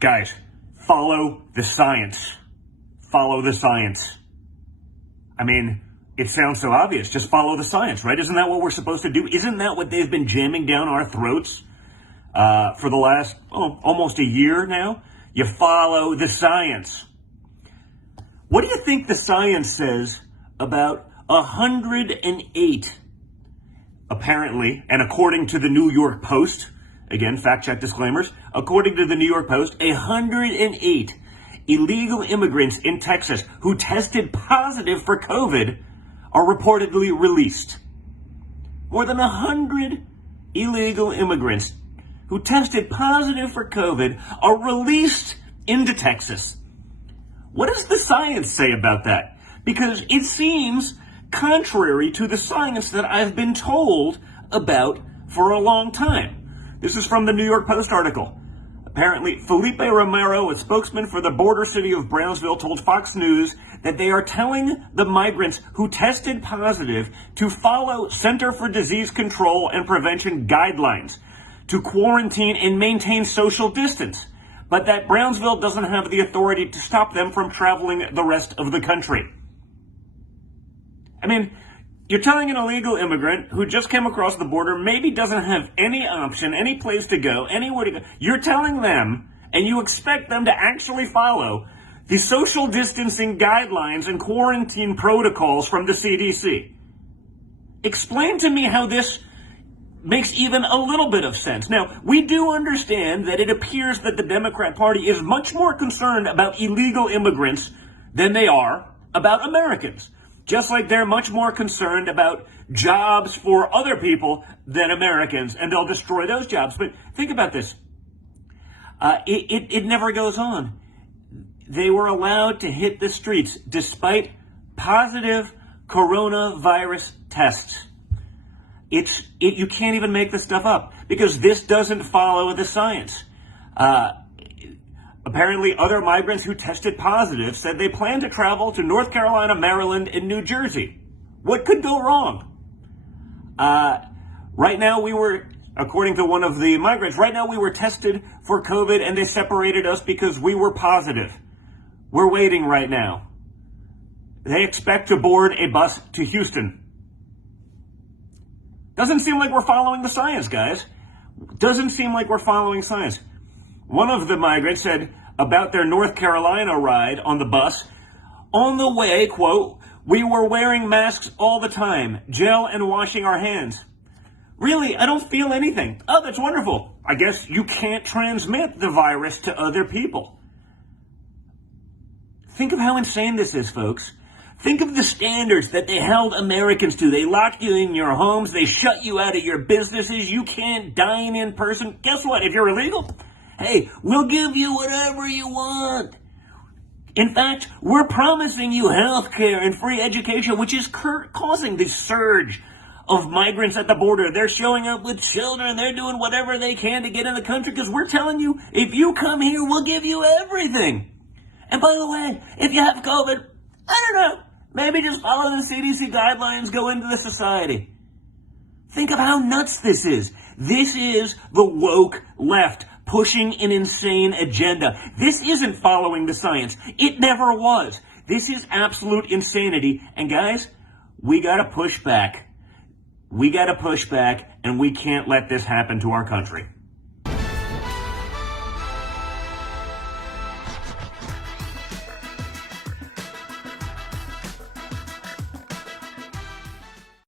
Guys, follow the science. Follow the science. I mean, it sounds so obvious. Just follow the science, right? Isn't that what we're supposed to do? Isn't that what they've been jamming down our throats for the last almost a year now? You follow the science. What do you think the science says about 108, apparently, and according to the New York Post, again, fact check disclaimers, according to the New York Post, 108 illegal immigrants in Texas who tested positive for COVID are reportedly released. More than 100 illegal immigrants who tested positive for COVID are released into Texas. What does the science say about that? Because it seems contrary to the science that I've been told about for a long time. This is from the New York Post article. Apparently, Felipe Romero, a spokesman for the border city of Brownsville, told Fox News that they are telling the migrants who tested positive to follow Center for Disease Control and Prevention guidelines, to quarantine and maintain social distance, but that Brownsville doesn't have the authority to stop them from traveling the rest of the country. I mean, you're telling an illegal immigrant who just came across the border, maybe doesn't have any option, any place to go, anywhere to go. You're telling them, and you expect them to actually follow the social distancing guidelines and quarantine protocols from the CDC. Explain to me how this makes even a little bit of sense. Now, we do understand that it appears that the Democrat Party is much more concerned about illegal immigrants than they are about Americans. Just like they're much more concerned about jobs for other people than Americans, and they'll destroy those jobs. But think about this. It never goes on. They were allowed to hit the streets despite positive coronavirus tests. You can't even make this stuff up because this doesn't follow the science. Apparently, other migrants who tested positive said they plan to travel to North Carolina, Maryland, and New Jersey. What could go wrong? Right now, according to one of the migrants, we were tested for COVID and they separated us because we were positive. We're waiting right now. They expect to board a bus to Houston. Doesn't seem like we're following the science, guys. Doesn't seem like we're following science. One of the migrants said about their North Carolina ride on the bus, on the way, quote, "We were wearing masks all the time, gel and washing our hands." Really, I don't feel anything. Oh, that's wonderful. I guess you can't transmit the virus to other people. Think of how insane this is, folks. Think of the standards that they held Americans to. They locked you in your homes. They shut you out of your businesses. You can't dine in person. Guess what? If you're illegal, hey, we'll give you whatever you want. In fact, we're promising you health care and free education, which is causing this surge of migrants at the border. They're showing up with children. They're doing whatever they can to get in the country because we're telling you, if you come here, we'll give you everything. And by the way, if you have COVID, I don't know, maybe just follow the CDC guidelines, go into the society. Think of how nuts this is. This is the woke left pushing an insane agenda. This isn't following the science. It never was. This is absolute insanity. And guys, we gotta push back. We gotta push back, and we can't let this happen to our country.